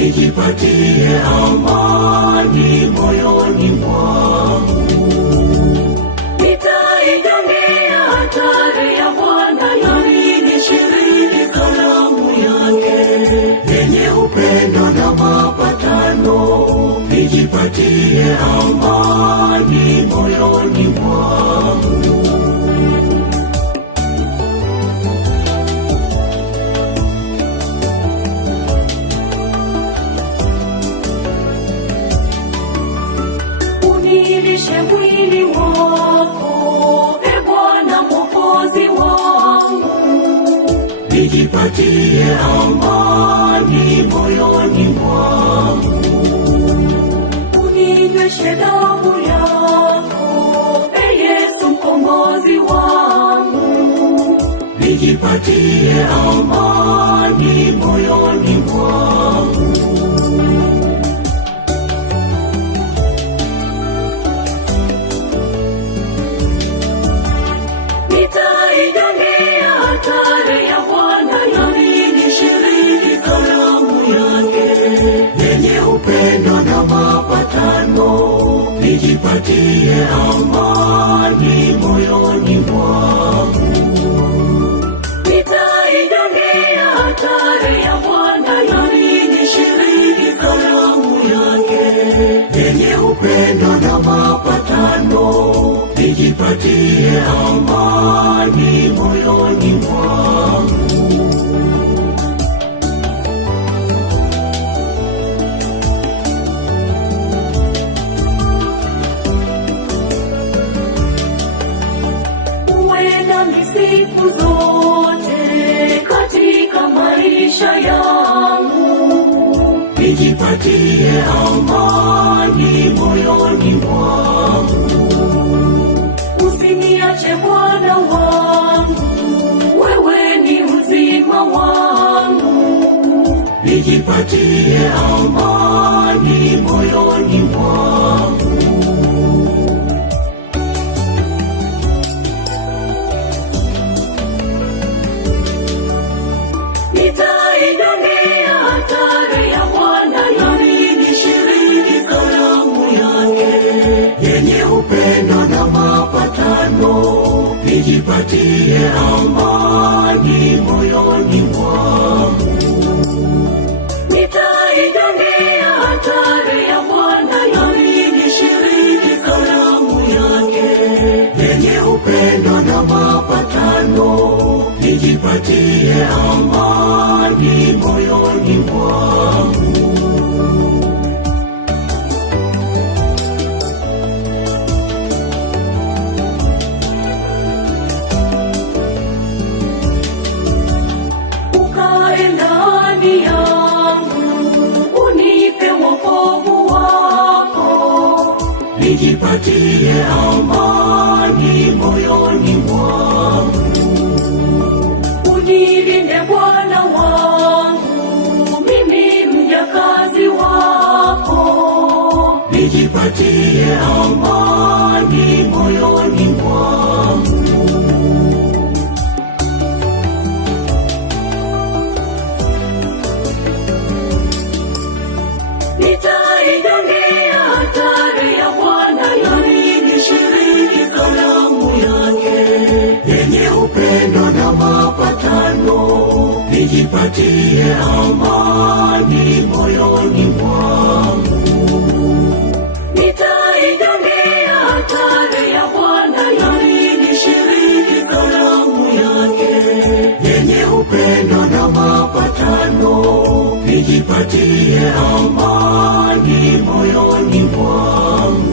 nijipatie amani moyoni mwangu. Nitaijongea hatari ya Bwana, yani nishiriki karamu yake yenye upendo na mapatano, nijipatie amani moyoni mwangu. Unilishe mwili wako, e Bwana Mwokozi wangu, nijipatie amani moyoni mwangu. Uninyweshe damu yako, e Yesu mkombozi wangu, nijipatie amani moyoni mwangu. Nitaijongea hatari ya Bwana, yani nishiriki karamu yake yenye upendo na mapatano, nijipatie amani moyoni mwangu. Nitaijongea hatari ya Bwana, yani nishiriki karamu yake yenye upendo na mapatano, nijipatie amani moyoni mwangu. Uwe nami siku zote katika maisha yangu, nijipatie amani moyoni mwangu. Usiniache Bwana wangu, wewe ni uzima wangu, nijipatie amani moyoni mwangu. Nitaijongea hatari ya Bwana, yani nishiriki karamu yake yenye upendo na mapatano, nijipatie amani moyoni mwangu. Nitaijongea hatari ya Bwana, yani nishiriki karamu yake yenye upendo na mapatano, nijipatie amani moyoni mwangu. Ukae ndani yangu, unipe wokovu wako, nijipatie amani moyoni mwangu. Unilinde Bwana wangu, mimi mjakazi wako, nijipatie amani moyoni mwangu. Nitaijongea hatari ya Bwana, yani nishiriki karamu yake yenye upendo na mapatano, nijipatie amani moyoni mwangu. Nitaijongea hatari ya Bwana, yani nishiriki karamu yake yenye upendo na mapatano, nijipatie amani moyoni mwangu.